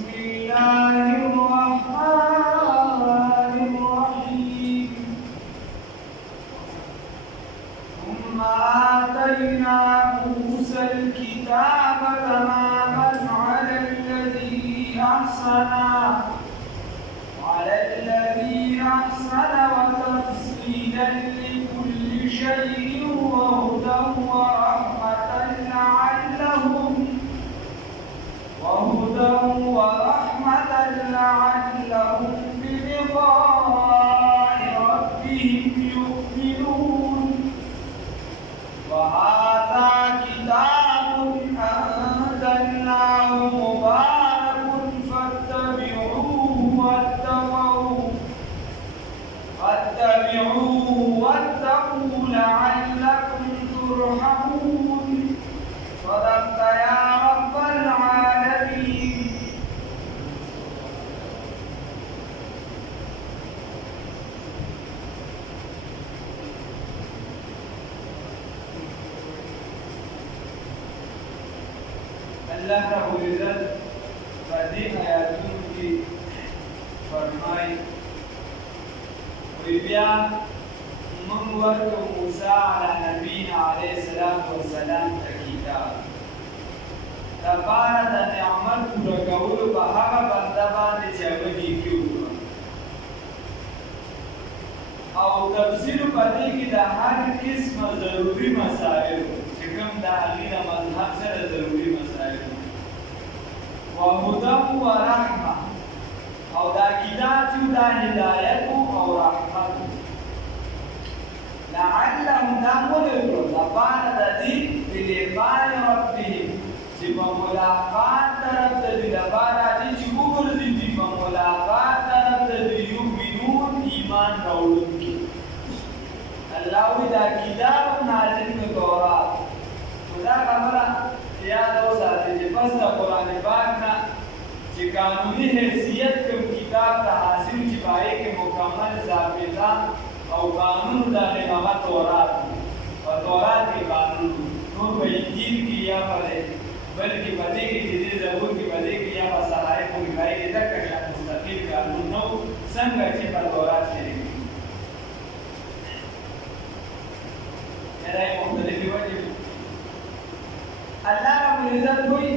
بسم الله الرحمن الرحيم ثم آتينا موسى الكتاب تماما على الذي أحسن وتفصيلا لكل شيء وهدى ورحمة لعلهم بلقاء ربهم يؤمنون وهذا كتاب أنزلناه مبارك فاتبعوه واتقوا لعلكم ترحمون صدقت يا رب العالمين. الله رب العزت فدی آیاتونو کې فرمایي وی بیا من ورکو موسی علی نبینا علیه السلام والسلام ته کتاب دپاره د نعمت پوره کولو په هغه بنده باندې چې هغه نیکي وکړه او تفصیل په دې کې د هر قسمه ضروري مسایل چې کوم د هغې د مذهب سره ضروري مسایل وهدى ورحمة او دا کتاب چې دا هدایت او رحمت لعلهم دا ولرو لپاره د دې بلقاء ربهم چې په ملاقات طرف د دې لپاره چې وګرځي چې په ملاقات طرف د دې یؤمنون ایمان راوړونکي الله وی دا کتاب نازل کړ تورات دا خبره یاد اوساتئ چې پس د قرآن پاک نه چې قانوني حیثیت کوم کتاب ته حاصل چې په هغې کې مکمل ضابطه او قانون د هغه تورات په تورات کې قانون نور په انجیل کې یا په بلکې په دې کې چې دې زبور کې په دې کې یا په صحایفو کې په هغې کې دقه شان مستقل قانون نه و څنګه چې په تورات کې دی دا یې مختلفې وجې الله رب العزت کوئی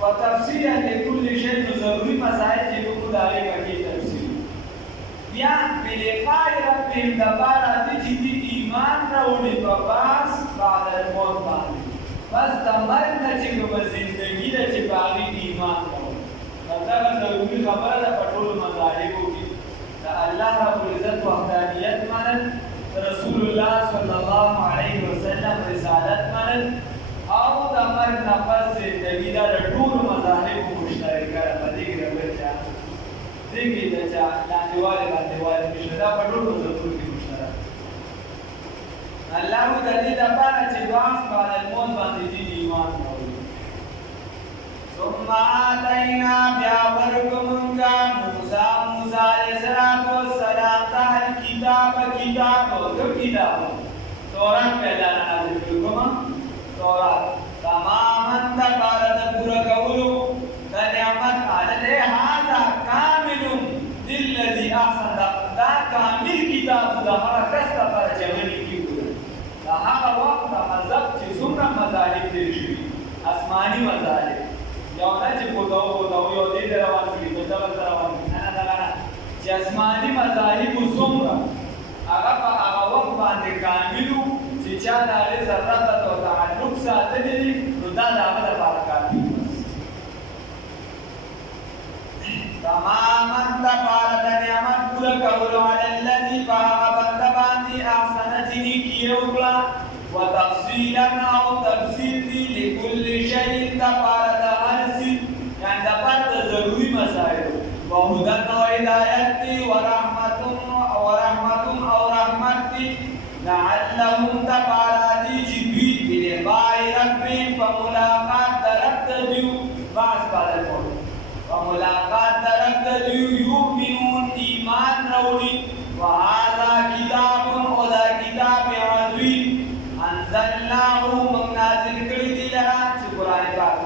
وتفصیلا لكل شيء ضروری مسائل چې موږ د هغې پکې تفصیل بیا بلقاء ربهم دپاره دې چې دې ایمان راوړي په باس بعد الموت باندې بس د مرګ نه چې کومه زندګي ده چې په هغې ایمان راوړي دغه ضروري خبره ده په ټولو مذاهبو کې د الله رب العزت وحدانیت منل رسول الله صلی الله علیه وسلم رسالت منل او د مرګ نه پس زندګي دا د ټولو مذاهبو مشترکه ده په دې کې د بل چا دې کې د چا لاندېوالی باندېوالی نشته دا په ټولو مذهبونو کې مشترک الله وایي د دې لپاره چې بعض بعد الموت باندې دې ایمان راوړي ثم آتینا بیا ورکړو موږ موسی علیه السلام ته الکتاب کوم کتاب تورات پیدا نازل کړو کومه تورات تماما دپاره د پوره کولو د نعمت علی هذا کامل للذي احسن دا کامل کتاب د هغه کس دپاره چې هغه نیکي وکړي د هغه وخت د مذهب چې څومره مذاهب تېر شوي آسماني مذاهب یو نه چې پوتو یو دې ته روان کړي بل ته روان کړي نه دغه نه چې آسماني مذاهبو څومره هغه په هغه وخت باندې کامل وو چې چا د هغې ضرورت او تعلق ساتلی دي نو دا د هغه دپاره کافي تماما دپاره د نعمت پوره کولو علی الذي په هغه بنده باندې احسن چې نیکي یې وکړه وتفصیلا او تفصیل دي لکل شیء دپاره د هر څه یعنې دپاره د ضروري مسایلو وهدى او هدایت دي ورحمت او رحمت دي لعلهم تبارادی چې دوی بلقاء ربهم په ملاقات د رب د دوی بعض بعد الموت په ملاقات د رب د دوی یؤمنون ایمان راوړي وهذا کتاب او دا کتاب عظیم انزلناه موږ نازل کړی دی لرا چې قرآن پاک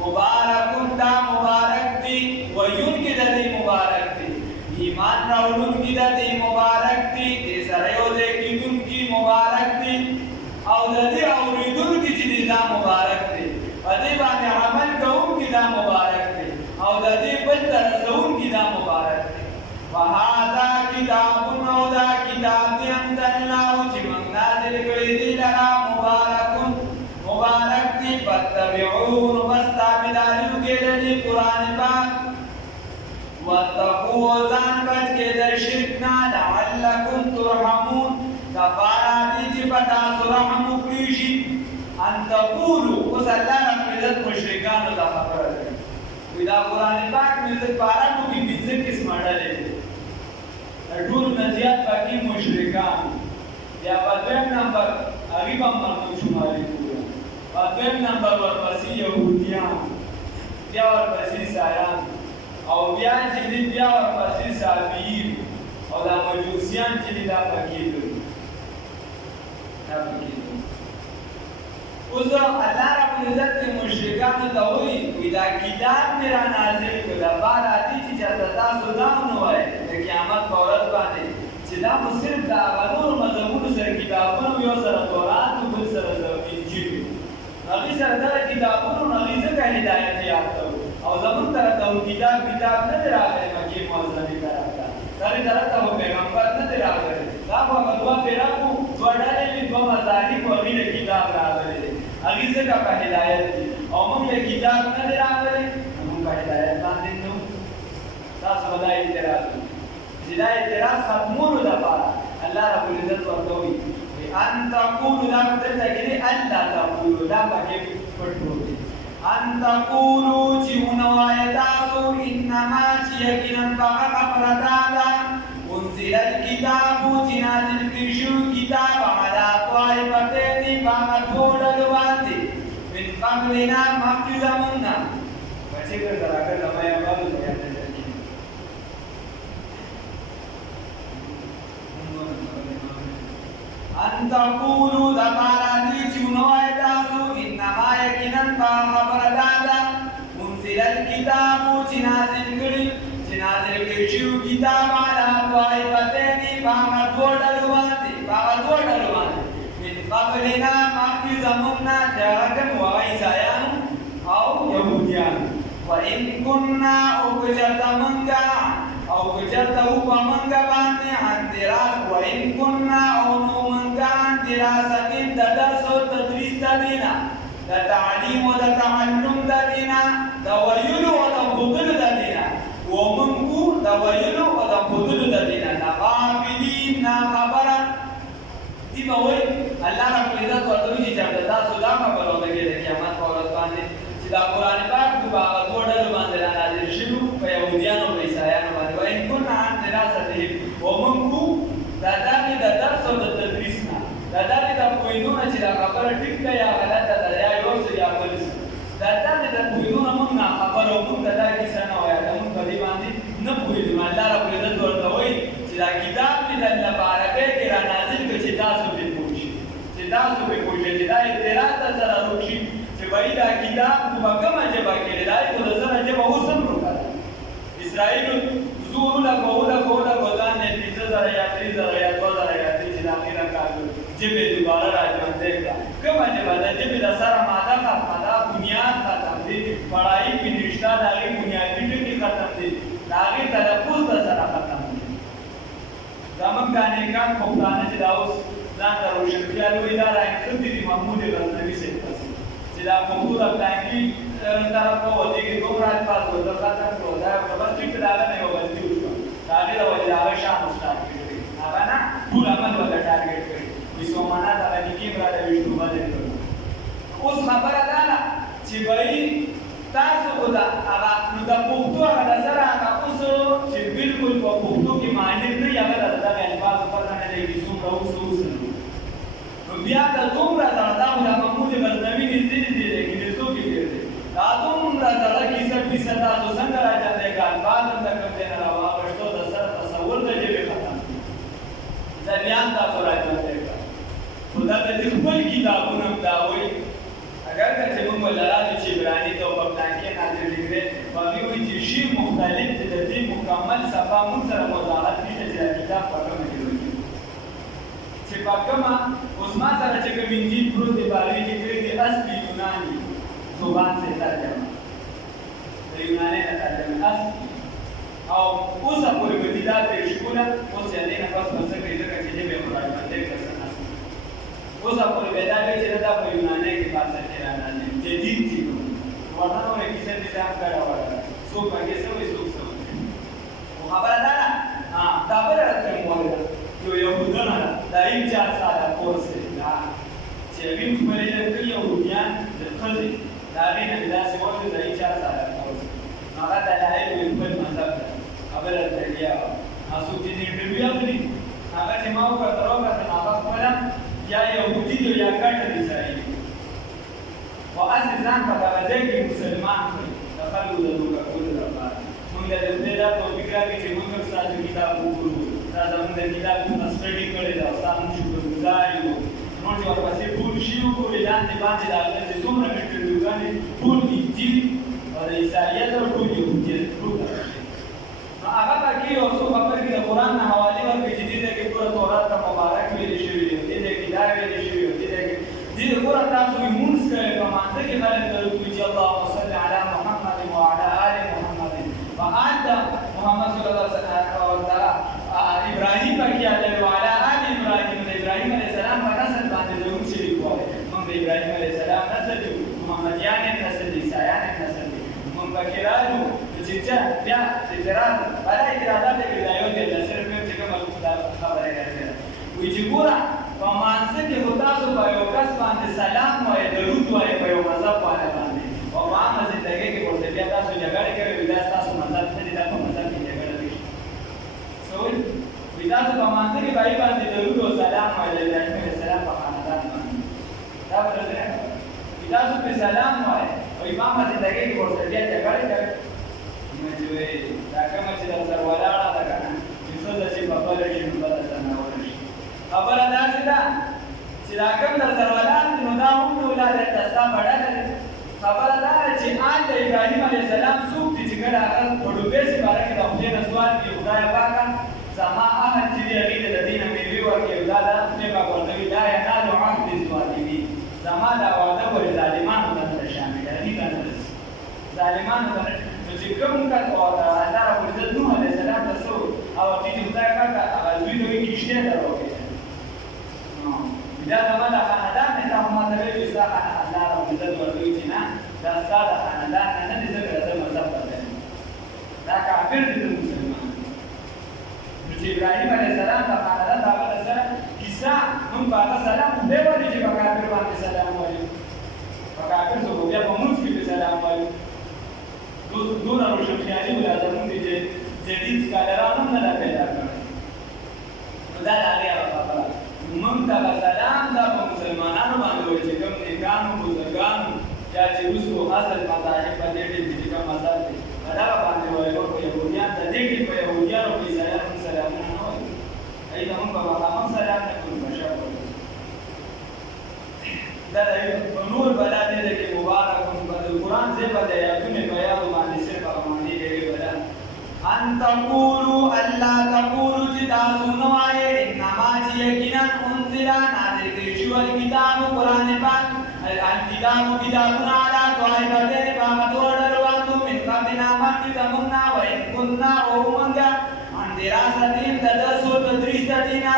مبارک دا مبارک دی راوړونکي د دې مبارک دي دې سره یو ځای کېدونکي مبارک دي او د دې اورېدونکي چې دي دا مبارک دي په دې باندې عمل کوونکي دا مبارک دي او د دې بل ته رسوونکي دا مبارک دي وهذا کتاب او دا کتاب دی انزلناه چې موږ نازل کړی دی لرا مبارک دی فاتبعوه بس تابعداري وکړئ د دې قرآن پاک واتقوا ځان بچ کړئ د شرک نه لعلکم ترحمون دپاره دې چې په تاسو رحم وکړي شي ان تقولوا اوس الله رب العزت مشرکانو ته خبره کوي وایي دا قرآن پاک مې زه په عربو کې پنځه قسمه ډلې دي ټول نه زیات پکې مشرکان یا په دویم نمبر هغوی به مردم شماري کړو په دویم نمبر ورپسې یهودیان بیا ورپسې عیسایان او بیا چې دي بیا ورپسې صابئین او دا مجوسیان چې دي دا پکې دي اوس الله رب العزت دې مشرکانو ته وایي دا کتاب مې را نازل کړ دپاره دې چې چېرته تاسو دا ونه وایئ د قیامت په ورځ باندې چې دا خو صرف د هغه نورو مذهبونو سره کتابونه یو سره تورات و بل سره انجیل وي هغوی سره دغه کتابونو نو هغوی ځکه هدایت یافته وو او زموږ طرف ته کتاب نه دی راغلی مکې معظمې طرف ته دغې طرف ته خو پیغمبر نه دی راغلی دا خو هغه دوه فرقو دوه ډلې وي دوه مذاهب خو هغوی له کتاب راغلی دی هغوی ځکه په هدایت دي او موږ له کتاب نه دی راغلی نو موږ په هدایت باندې نه وو تاسو به دا اعتراض وکړئ چې دا اعتراض ختمولو دپاره الله رب العزت ورته وایي ان تقولوا دا په دلته کې دی الله تقولوا دا پکې پټ پروت ان تقولوا چې ونوایه تاسو انما چې یقینا هغه خبره دا ده انزل الکتاب چې نازل کړي شوی کتاب علی طائفتین په هغه دوو ډلو باندې من قبلنا مخکې زموږ نه بچې کړه راکړه زما یې بالو بیان نه ان تقولوا دپاره دې چې ونوایه تاسو انما یقینا په خبره دا ده انزل الکتاب چې نازل کړي شوی کتاب علی طائفتین په هغه دوو ډلو باندې من قبلنا مخکې زموږ نه چې هغه کوم وه عیسایان او یهودیان وان کنا او که چېرته مونږه او که چېرته وو په مونږه باندې عن دراس وان کنا او نو مونږه عن دراستین د درس او تدریس د دې نه د تعلیم او د تعلم د دې نه د ویلو او د ښودلو د دې نه ومونږ د ویلو او د ښودلو د دې نه غافلین ناخبره دي به وایي الله رب العزت ورته وایي چې چېرته تاسو دا خبره ولګئ د قیامت په ورځ باندې چې دا قرآن پاک په هغه دوو ډلو باندې را نازل شوي په یهودیانو او په عیسایانو باندې وان کنا عن دراستهم ومونږ د دغې د درس او د تدریس نه د دغې د پوهېدو نه چې دا خبره ټیک ده یا غلطه ده یا یو څه یا بل څه د دغې د پوهېدو نه مونږ ناخبره وو مونږ ته دا کیسه نه وایه مونږ په دې باندې نه پوهېدو الله رب العزت ورته وایي چې دا کتاب مې درله په عربۍ کې را نازل کړ چې تاسو پرې پوه شئ چې دا اعتراض درسره روک شي چې وایي دا کتاب خو په کومه ژبه کې دی دا یې خو د سره ژبه اوس هم روکه ده اسرائیلو زه ولګوه ځان یې 5,000 یا 3,000 یا 2,000 یا 3 چې د اخره کال ژبې دوباره را ژوندۍ کړه کومه ژبه د ژبې د سره ماده ختمه ده بنیاد ختم دی پړایي کې نشته د هغې بنیادي ټکي ختم دي د هغې تلفظ د سره ختم دی زموږ دا نیکان پښتانه چې دا اوس ځان ته روشنخیال وایي دا راانښتي دي محمود غزنوي صاحب پسې چې دا پښتو د پلانکي طرف نه و دې کې دومره الفاظ ورته ختم کړو دا بس ټیک د هغه نه یوه غلطي وشوه د هغې د وجې د هغه شان اوس ټارګېټ کړي هغه نه ټول عمل ورته ټارګېټ کړي وایي سومنات هغه نیکي هم راته ویشتو بدل کړو اوس خبره دا ده چې وایي تاسو خو د هغه نو د پښتو هغه د سره هغه اوس چې بلکل په پښتو کې ماهر نه وي هغه د دغه الفاظو پته نه لګي څومره اوس نو بیا د دومره زړه دا خو د محمود غزنوي نږدې دی لیکن څو کې ډېر دی دا دومره زړه کیسه پیسه تاسو څنګه راجندې که الفاظ هم د کوم ځای نه راواغېږتو د سر تصور د ژبې ختم ځمیان تاسو راجندې کړه خو دا د دې خپل کتابونه هم دا وایي اگر که چې موږ ولرالو چې عبراني ته او په پلانکې نازل کړې په هغې وایي چې شي مختلف دی د دې مکمل صفحه موږ سره وضاحت دا پټه مې جوړېږي چې په کومه اوس ما سره چې کوم انجیل پروت دی په هغې کې کړي دي اصلي یوناني زبان سے ترجمه د یوناني نه ترجمه اصلي او اوسه پورې به دي دا پېښونه اوس یې دې نه پس به څه کوي ځکه چې ژبې مراجعه کوي اوسه پورې به دا وي چې دا په یوناني کې پاسه کې رانه جدید دي ورته نو کیسه دې ځان کړه وره څوک هغه څه وي څوک څه او خبره ده دا بل راته موږ یو يهودانه دا یې 4 ساله کورس دی چې وین خپلې د يهوديان د خلک دا نه دا څه وخت دا یې 4 ساله کورس هغه د لایې په مذهب خبره ده یا تاسو چې انټرویو کوي هغه چې ما وکړه هغه خپل یا يهودي دی یا ګټه دي ځای او اصل ځان په هغه ځای کې مسلمان کړي دخلوا د دوکا کول لپاره موږ د دې دا په فکر کې چې موږ ستاسو کتاب وګورو دا زموږ د کتاب په سټډي کړی دا تاسو شکرګزار یو نو چې ورپسې ټول شی وګورئ لاندې باندې دا چې څومره انټرویوګانې ټول انجیل او د عیسایت او ټول یهودیت ټول هغه پکې یو څو خبرې د قرآن نه حواله ورکړي چې دې کې پوره تورات ته مبارک ویل شوی دی دې کې دا ویل شوی دی دې پوره تاسو یې مونږ کوي په مانځ کې خلک درته چې اللهم صل علی محمد وعلى آل محمد وآل محمد صلی الله علیه وسلم ابراهیم پکې دی وعلى آل ابراهیم علیه السلام په نسل باندې درود شریف وایي موږ د ابراهیم علیه السلام نسل یو محمدیان نسل دي عیسایان نسل دي موږ پکې راځو چې بیا اعتراض بالا اعتراضات کې دایو کې د صرف چې کوم خبره راځي وی چې ګوره په مانځ کې هو تاسو په یو کس باندې سلام وایي درود وایي په یو مذهب باندې او عامه ژوندۍ کې ورته بیا تاسو جګړه کوي دا تاسو مذهب ته دي دا په مذهب کې جګړه دي سوال وی تاسو په مانځ کې باندې درود او سلام وایي د ابراهیم علیه السلام په خاندان باندې دا ورته وی تاسو په سلام وایي او امام ژوندۍ کې ورته بیا جګړه کوي دا کومه چې د سر ولاړه ده کنه چې څه چې په بل شي نو بل څه نه ورشي خبره دا ده چې دا کوم د سر ولاړ نو دا هم د ولادت تاسو بڑا ده خبره دا چې آن د ابراهیم علیه السلام څوک چې ګډه هغه په ډوبې سي باره کې د خپل سوال کې خدای پاک زما اهل چې دی هغه د دینه مې ورکړي دا د خپل په ورته دا یا نه عهد الظالمین زما دا وعده ور ظالمانو ته شامل دي کنه ظالمانو ته چې کوم کار او الله رب عزت نوح علیه السلام تاسو او چې خدای پاک هغه دوی دوی کیشته دروږي نو دا زموږ خاندان نه هم ته ویل چې الله رب عزت ورته چې نه دا ستاسو خاندان نه دي څنګه د مذهب بدل دا کافر دي مسلمان چې ابراهیم علیه السلام د خاندان هغه سره کیسه هم په سلام به ودی چې په کافر باندې سلام وایي په کافر څو بیا په موږ کې سلام وایي دون روشنخیالي ولادتون دي چې جدید سکالران هم نه پیدا کړي نو دا د هغې هغه خبره موږ ته به سلام دا په مسلمانانو باندې وایي چې کوم نیکانو بزرګانو یا چې وروستو اصل مذاهب په دې ډېر دي چې کوم مذهب دی په دغه باندې وایي په یهودیان د دې کې په یهودیانو په عیسایانو هم سلامونه نه وایي هغوی ته موږ به هم سلام نه کوو په شا کوو دا په نور بلا دې ده کې مبارک قرآن سے بتایا تمہیں بیا تمہارے سے فرمانے دے بلا ان تقولوا اللہ تقولوا جدا سنوائے انما یقینا انزل نازل کیشو الکتاب قرآن پاک الکتاب کتابنا علی طائفتین فاقدور درواتو من قبلنا مکت منا وإن كنا ومنگا عن دراستیم تدرسو تدریستینا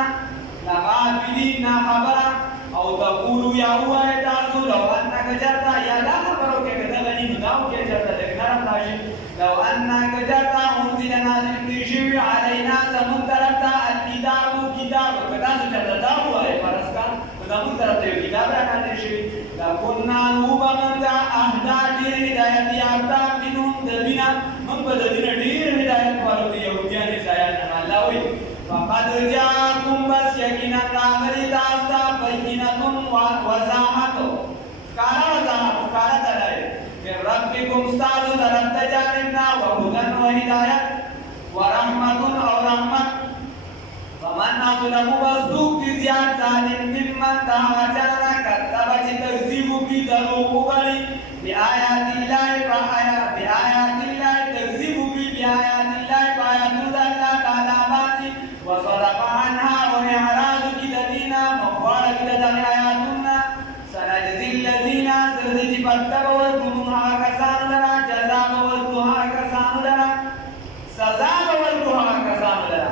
لغافلین خبرا او تقولوا یا هو تاسو لو انک جرتا یا دا خبرو کې کده غنی نو کې جرتا د نرم راشي لو انک جرتا انزل نازل کیشوی علینا زمون طرفتا الکتاب کتاب کدا څه جرتا دا وای فرسکان زمون طرفتا یو کتاب را نازل شي دا كنا نوبمنگا اهدا ډیر هدایت یافتا منهم دبینا من په دینه ډیر هدایت ورته یهودیان ځایان الله وي فقد جاءكم بس یقینا راغلی تاسو بینتون وضاحت کارا وضاحت کارا دلائل من ربکم استاذ درت جانبنا وهدن وهدایت ورحمت او رحمت فمن اظلم بسوق زیاد ظالم ممن دعا جانا کتب چی تکذیب کی دروغ غنی بآیات اللہ تکذیب کی بآیات اللہ تعالی باندې وصدق سزا به ورکړو هغه کسانو لره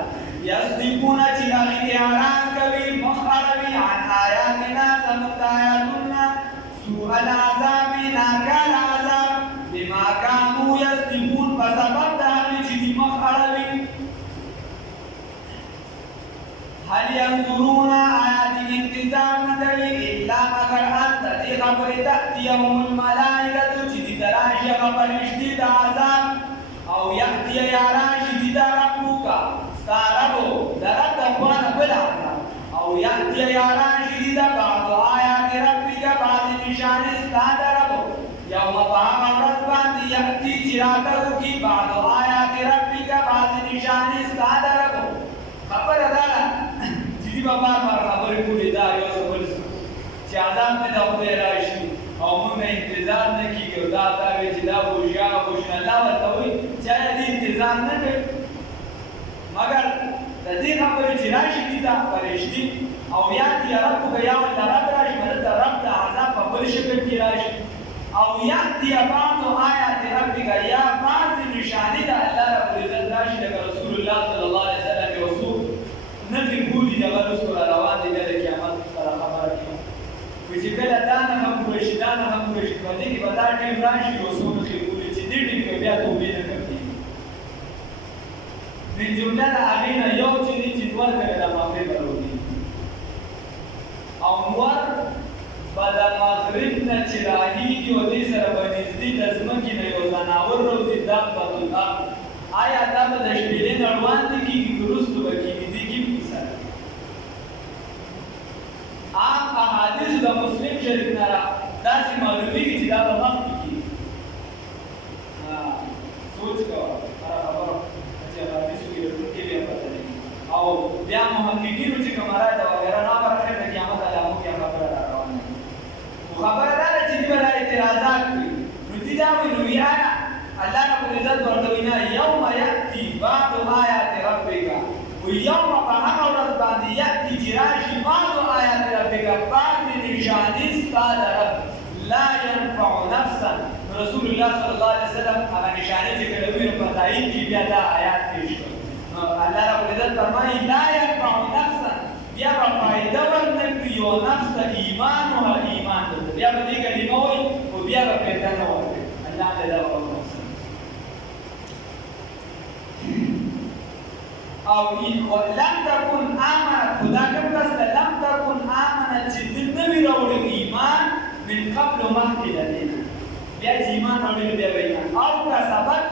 یصدقون چې هغوی اعراض کوي مخ اړوي عن آیاتنا زموږ د آیاتونه سوء العذاب ناکار عذاب بما كانوا یصدقون په سبب د هغې چې دوی مخ اړوي هل ينظرون آیات انتظار نه کوي الا مگر ان د دې خبرې تأتیهم الملائکة چې دې ته راشي هغه فرشتې د عذاب او یأتي یا راشي دې ته ربک ستا ربو د رب د خوا نه بل عذاب او یأتي یا راشي دې ته بعض آیات ربک بعض نشانې ستا د ربو یوم په هغه ورځ باندې یأتي چې راته وکړي بعض آیات ربک بعض نشانې ستا د ربو خبره ده چې په بار بار خبرې کولې دا یو څه بل څه چې عذاب دې د خدای راشي او موږ انتظار نه کېږو دا وایي چې دا بوژیا بوژنه الله ورته وایي چې دې انتظار نه کوي مګر د دې خبرې چې راشي دي دا فرشتي او یاتي ربک یا ولته رب راشي مدد رب د عذاب په بل شکل کې راشي او یاتي بعض آیات ربک یا بعض نشانې د الله رب العزت راشي لکه رسول الله صلی الله علیه وسلم یو څو نفي بولي د غلط سره روان دي د قیامت سره خبره کوي چې کله دا نه هم وشي دا نه هم وشي په دې کې به دا ټیم راشي او څو نفي بولي چې دې ټیم کې بیا توبې نه کوي من جمله د هغې نه یو چې دی چې نور کله د مغرب راوځي او نور به د مغرب نه چې راهیږي او دې سره به نږدې د ځمکې نه یو ځناور راوځي دابة الارض آیا دا به د شپېلې نه روان دي کېږي که وروستو به کېږي عام احادیث د مسلم شریف نه داسې معلومیږي چې دا به مخکې کېږي سوچ کوه هره خبره چې احادیثو کې راتلونکې بیا پته لګي او بیا محققینو چې کوم رایه ده وغیره نه برخې د قیامت علامو کې خبره را روانه ده خو خبره دا ده چې دوی به دا اعتراضات کوي نو دوی دا وایي نو یا الله رب العزت ورته وایي نه یوم یأتي بعض آیات ربک ویوم په هغه ورځ باندې یأتي چې راشي بعض آیات ربک بعض نشانې ستا د رب لا ينفع نفسا رسول الله صلی الله علیه وسلم هغه نشانې چې کله وي نو په تایید کې بیا دا آیات پیش کړو الله رب العزت فرمایي لا ينفع نفسا بیا به فایده ورنکړي یو نفس ته ایمان درته بیا به دې کلمه وایي خو بیا به فایده نه ورکړي الله دې دا وکړي او لم تكن آمنت خدا کوم کس لم تكن آمنت چې نه وي راوړي ایمان من قبل مخکې د دې نه بیا چې ایمان راوړي بیا به ایمان او کسبت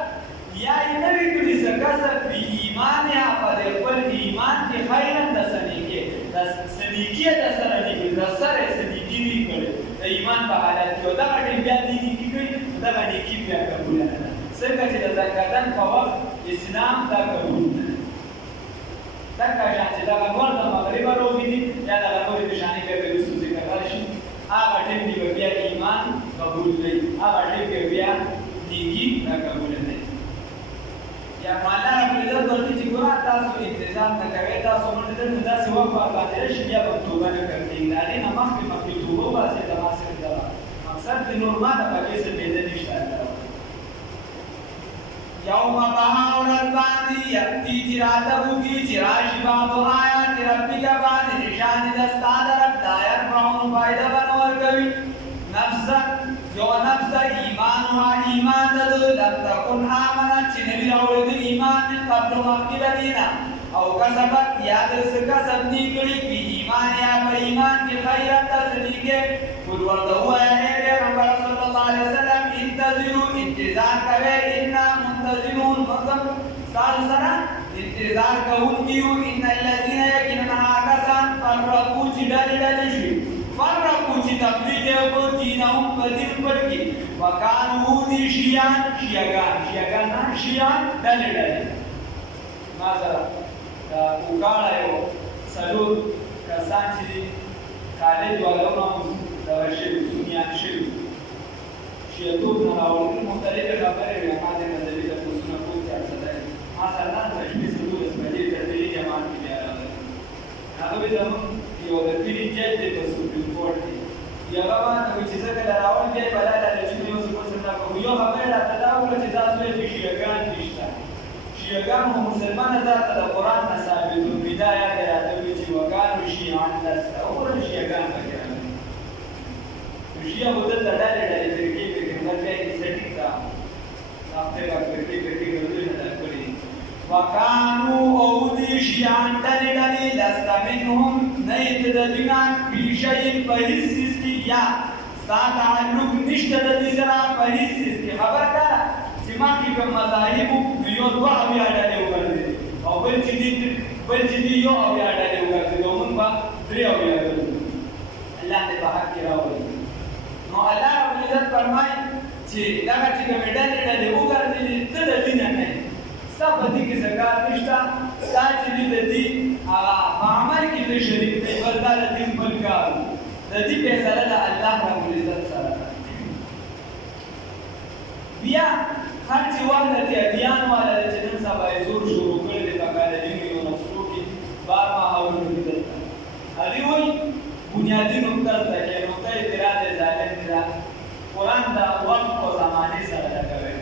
یا یې نه وي کړي څه کسب فی ایمانها په د خپل ایمان کې خیرا د څه نیکي د څه نیکي د سره نیکي د سره څه نیکي نه کړي د ایمان په حالت کې دغه ډېر بیا نیکي کوي دغه نیکي بیا قبول نه ده څنګه چې د زکاتن په وخت اسلام دا قبول نه څنګه چې دا نور د مغرب راوځي یا د نور د شانې په وسو ذکر راشي هغه ټیم دی بیا ایمان قبول نه هغه ټیم بیا نیکی نه قبول نه یا مالا رب العزت ورته چې ګور تاسو انتظام نه کوي تاسو باندې د داسې وخت باندې شي بیا به توبه نه کوي دا نه مخکې توبه واسه د ماسه دا مقصد د نورما د پکې څه پیدا نشته یوم بهاورت باندې یأتی چې راته وکړي چې راشي بعض آیات ربک باندې نشانې د ستا د رب لا ينفعون فایده به نه ورکوي نفسا یو نفس د ایمان د ده لم تکن آمنت چې نه وي راوړی د ایمان من قبل مخکې د دې نه او کسبت یا د څه کسب دي کړي فی ایمان یا په ایمان کې خیرا ته څه نیکۍ قل ورته ووایه ای پیغمبر صلی الله علیه وسلم انتظروا انتظار کوئ انا منتظرون مطلب ستاسو سره انتظار کوونکي یو ان الذین یقینا هغه کسان فرقو چې ډلې شوي فرقو چې تفریق یې وکړ دینهم په دین خپل کې وکانو دي شیعان ډلې ما سره دا وکاړه یو څلور کسان چې دي کالج والونه دغه شوي سنیان شوي شیعتوب نه راوړل مختلفې خبرې وې ما دې نظري تپوسونه کوم چې ارڅه ما سره نه تشخیص څلورس بجې تبدیلي جماعت کې بیا راغلی هغه به زموږ یو د پیري جج دی په سپریم کورټ کې هغه باندې وایي چې زه کله راوړم بیا یې بلا لالچونه یو څه پسې نه کوم یو خبره راته دا وکړه چې تاسو یې شیعهګان نشته شیعگان و مسلمان ذات د قرآن نه ثابتو بدايه د یادوي چې وکانو شیعا لسته اول شیعگان پکې راغلي شیعه به دلته ډلې ډلې فرقې پکې مرګی کیسه ټیک ده هفته به فرقې ګرځوي نه دا کړي وکانو او دي شیعان ډلې ډلې لسته منهم نه د دوی فی شیء په هیڅ څیز کې یا ستا تعلق نشته د دې سره په هیڅ څیز کې خبر ده چې مخکې کوم مذاهب یو دوه اویا ډلې وګرځېدې او بل چې دي یو اویا ډلې وګرځېدې او موږ به درې اویا ګرځو الله دې په حق کې راولي نو الله رب العزت فرمایي چې دغه چې کومې ډلې وګرځېدې ته د دین نه یې ستا په دې کې زکات نشته ستا چې دې د دې هغه په عمل کې دې شریک دی بس دا د دین بل کار د دې فیصله د الله رب العزت سره بیا هر چې والا د ادیان والا چې نن سبا یې زور شروع کړی دی په کالجونو یو نسلو کې بار ماحولونو کې دلته هغې وایي بنیادي نقطه زده کړئ نقطه اعتراض یې ظالم ده قرآن د وخت او زمانې سره لګوي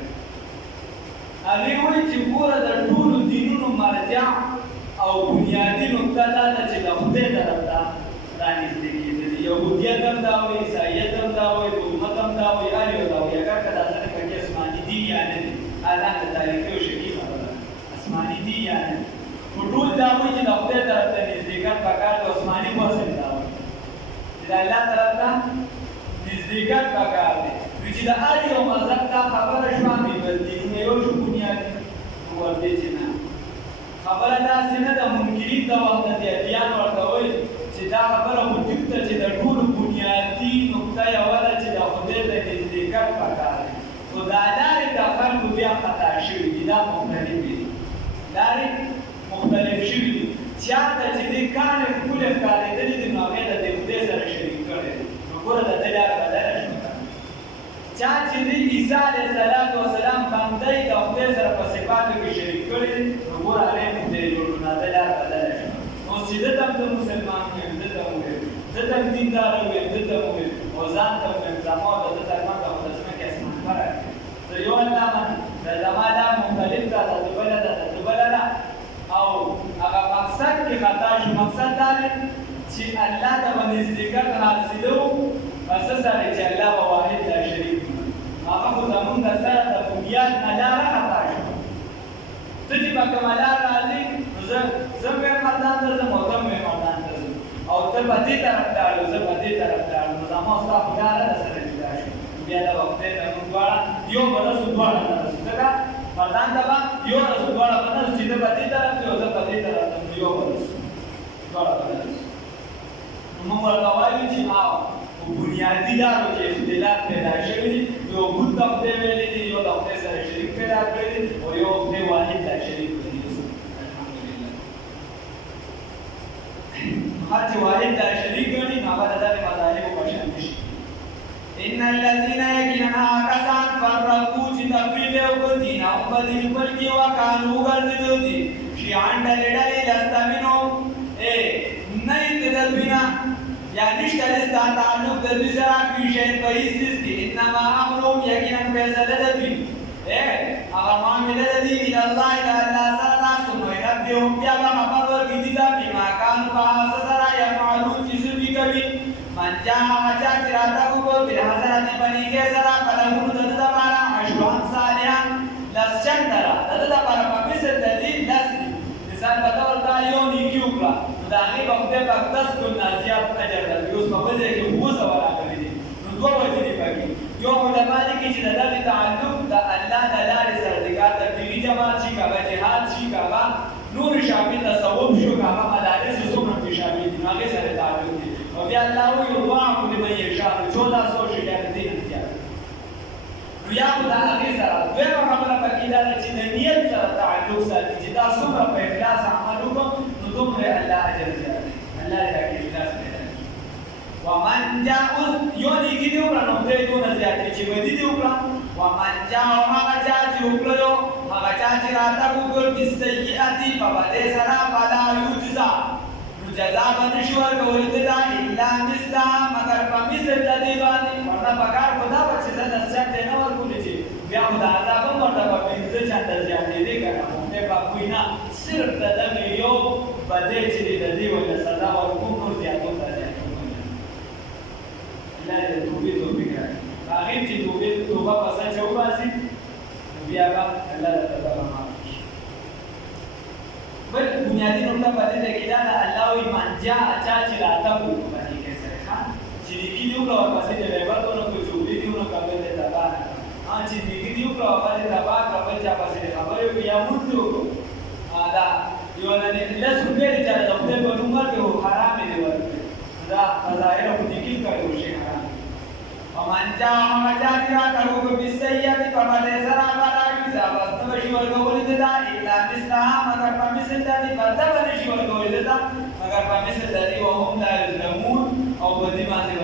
هغې وایي چې ګوره د ټولو دینونو مرجع او بنیادي نقطه دا ده چې د خدای طرف ته رانږدې کېدلي یهودیت هم دا وایي عیسایت هم دا وایي بودمت هم دا وایي هر یو دا وایي اګر که دا ځنې پکې اسماني دي یا نه دي الله د تاریخي او شکي خبره اسماني دي یا نه نو ټول دا وایي چې د خدای طرف ته نږدېکت پکار د اسماني فصل دا وایي چې د الله طرف ته نږدېکت پکار دی نو چې د هر یو مذهب دا خبره شوه بل دینونه یو شو بنیادي نو ورته چې نه خبره داسې نه ده منکرین د وخت د ادیان ورته وایي چې دا خبره وجود ته چې د ټولو بنیادي نقطه یوه ده چې د خدای د نږدېکت پکار دی خو دا لارې د خلکو بیا خطا شوي دي دا مختلف دي لارې مختلف شوي دي چا ته چې دې کار ښکلې ښکارېدلې دي نو هغې د دې خدای سره شریک کړی دی نو ګوره د ده لاره بدله شوه چا چې دې عیسی علیه السلام بندی د خدای سره په صفاتو کې شریک کړی دی نو ګوره هغې خدای جوړ کړو نو د لاره بدله شوه نو چې ده ته هم زه مسلمان ویم ده ته هم ویم ده ته هم دینداره ویم ده ته هم ویم او ځان ته ویم زما او د ده ترمنځ او د ځمکې اسمان فرق دی زه یو الله منم د زما دا مختلف ده د ده بله ده د ده بله ده او هغه مقصد کې خطا شو مقصد دا دی چې الله ته به نزدېکت حاصلو په څه سره چې الله به واحد لا شریک کړي هغه خو زمونږ سره د بنیاد نه لاره خطا شوه ته چې په کومه لار راځې نو زه هم میدان ته ځم او ته هم میدان ته ځم او ته په دې طرف ته اړو زه په دې طرف ته اړو نو زما او ستا خو لاره درسره جدا شو بیا دا به خدای ته موږ دواړه یو به رسو دواړه نه رسو ځکه میدان ته به یو رسو دواړه به نه رسو چې ته په دې طرف ته او زه په دې طرف ته یو به رسو دواړه به نه رسو نو موږ ورته وایو چې په بنیادي لارو کې اختلاف پیدا شوي دي یو بت د خدای ویلي دي یو د خدای سره شریک پیدا کړی دي او یو خدای واحد لا شریک کړی دي الحمدلله هر چې واحد لا شریک ګڼي نو هغه د دغې مذاهبو په شان نشي ان الذين يكننا کسان فرقو چې تفریق یې وکړ دینهم په دین خپل کې وکانو وګرځېدل دي شیعان ډلې ډلې لسته منهم نه یې د دوی نه یا نشته ستا تعلق د دوی سره فی شیء په هېڅ څیز کې انما امرهم یقینا فیصله د دوی هغه معامله د دوی الی الله د الله سره ده ثم ینبئهم بیا به خبر ورکړي دوی ته بما کانوا په هغه څه سره یفعلون چې څه دوی کوي من جاء هغه چا چې راته وکړو بالحسنة په نیکۍ سره فله د ده دپاره عشر امثالها لس چنده ده د ده دپاره په مثل د دې لس دي مثال په طور دا یو نیکي وکړه نو د هغې به خدای پاک 10 ګنا زیات اجر درکړي اوس په بل ځای کې 900 راغلي دي نو دوه وجې دي پکې یو علما لیکي چې د دغې تعلق د الله د لارې سره دی که تبلیغي جماعت شي که هغه جهاد شي که هغه نور شامل تصوف شو که هغه مدارس چې څومره پکې شامل دي نو هغې سره تعلق دی او بیا الله وایي یضاعف لمن یشاء 1400 شي بیا د دې نه زیات نو یا خو د هغې سره دویمه خبره پکې دا ده چې د نیت سره تعلق ساتي چې دا څومره په اخلاص عمل وکړم نو دومره الله اجر زیاتوي الله دې راکړي اخلاص پیدا کړي ومن جاء یو نیکي دې وکړه نو خدای دونه زیاتوي چې بدي دې وکړه ومن جاء هغه چا چې وکړو هغه چا چې راتګ وکړ بالسیئة په بدۍ سره فلا یجزا نو جزا به نشي ورکولی ده دا الا مثلها مګر په مثل د دې باندې ورته پکار خو دا به چې زه 10 چنده نه ورکولې چې بیا خو د عذاب هم ورته به 15 چنده زیاتېدې که نه خو خدای کوي نه صرف د دغه یو بدۍ چې د دې وجه سزا ورکوم نور زیاتو ته الله دې توبې توفیق راکړي هغې چې توبه په سچه وباسي نو بیا به الله تعالی به معاف کړي بل بنیادي نقطه په دې ځای کې دا ده الله وایي من جاء چا چې راتګ وکړو په نیکۍ سره ښه چې نیکي دې وکړه ورپسې د غیبت ونه کړو چې اوبې دې ونه کړه بل دې تباه نه کړه چې نیکي دې وکړه ورپسې تباه کړه بل چا پسې دې خبرې وکړې یا مونځ دې وکړو دا یو لس روپۍ دې چاته د خدای په نوم ورکړې وو حرامې دې ورکړې دا په ظاهره خو نیکي کړی و شی حرام ومن جاء مجاهد راتګ وکړو بالسیئة په بدۍ سره فلا یجزا بس نه به شي ورکولی د ده الا مثلها مګر په مثل د دې بدله به نه شي ورکولی د ده مګر په مثل د دې وهم لا یظلمون او په دې باندې